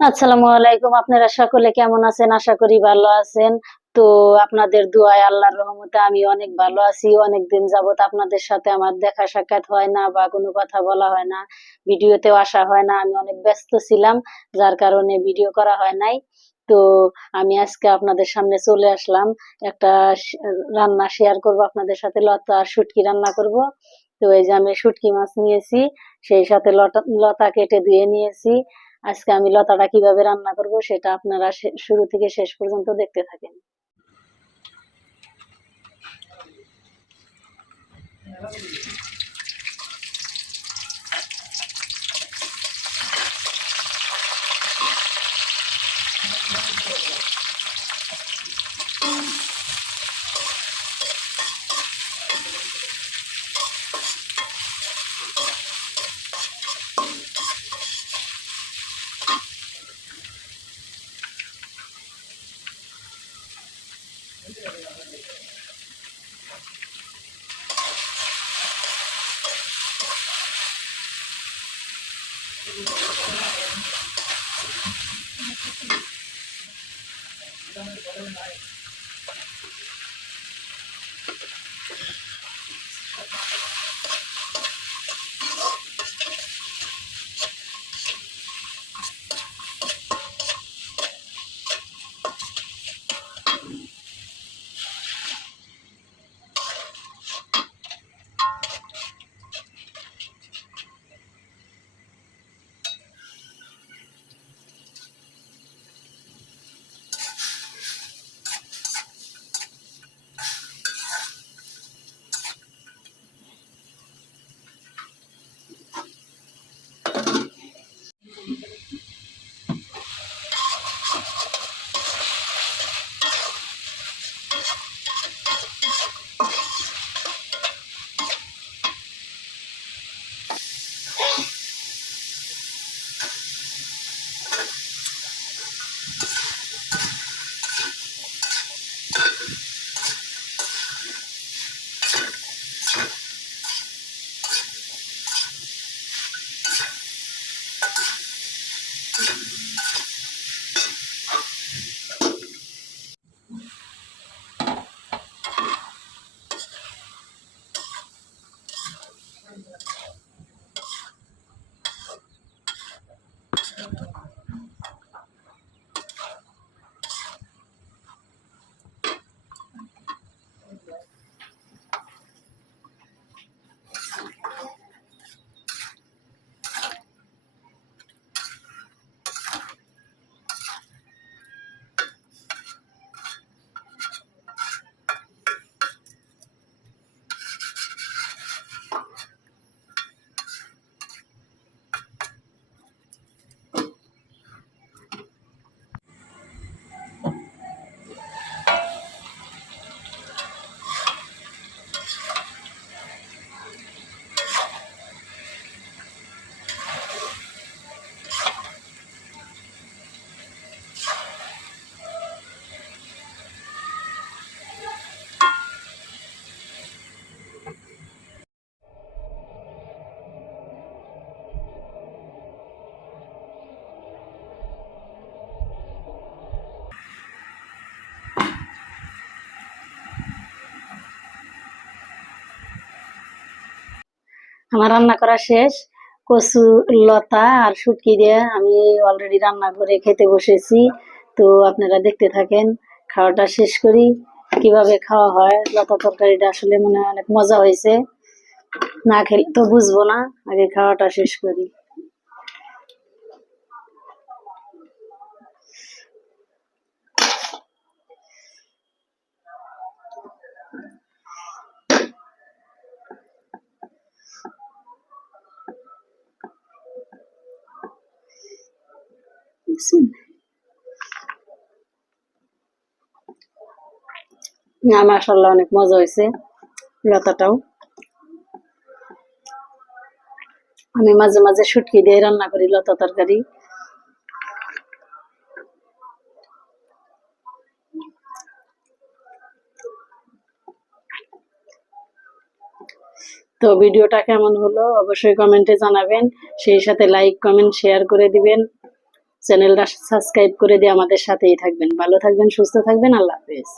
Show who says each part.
Speaker 1: আসসালামু আলাইকুম, আপনারা সকলে কেমন আছেন? আশা করি ভালো আছেন। তো আপনাদের দোয়ায় আল্লাহর রহমতে আমি অনেক ভালো আছি। অনেক দিন যাবত আপনাদের সাথে আমার দেখা সাক্ষাৎ হয় না বা কোনো কথা বলা হয় না। ভিডিওতেও আসা হয় না। আমি অনেক ব্যস্ত ছিলাম, যার কারণে ভিডিও করা হয় নাই। তো আমি আজকে আপনাদের সামনে চলে আসলাম। একটা রান্না শেয়ার করব আপনাদের সাথে। লতা আর শুটকি রান্না করব। তো এই যে আমি শুটকি মাছ নিয়েছি, সেই সাথে লতা লতা কেটে ধুয়ে নিয়েছি। আজকে আমি লতাটা কীভাবে রান্না করব সেটা আপনারা শুরু থেকে শেষ পর্যন্ত দেখতে থাকেন। Thank you. আমার রান্না করা শেষ। কচু, লতা আর শুটকি দিয়ে আমি অলরেডি রান্না করে খেতে বসেছি। তো আপনারা দেখতে থাকেন, খাওয়াটা শেষ করি। কীভাবে খাওয়া হয়, লতা তরকারিটা আসলে মনে হয় অনেক মজা হয়েছে। না খেলে তো বুঝব না, আগে খাওয়াটা শেষ করি। না মাশাল্লাহ অনেক মজা হয়েছে লতাটাও। আমি মাঝে মাঝে শুটকি দিয়ে রান্না করি লতা তরকারি। তো ভিডিওটা কেমন হলো? অবশ্যই কমেন্টে জানাবেন। সেই সাথে লাইক কমেন্ট শেয়ার করে দিবেন। চ্যানেলটা সাবস্ক্রাইব করে দিয়ে আমাদের সাথেই থাকবেন। ভালো থাকবেন সুস্থ থাকবেন আল্লাহ হাফেজ।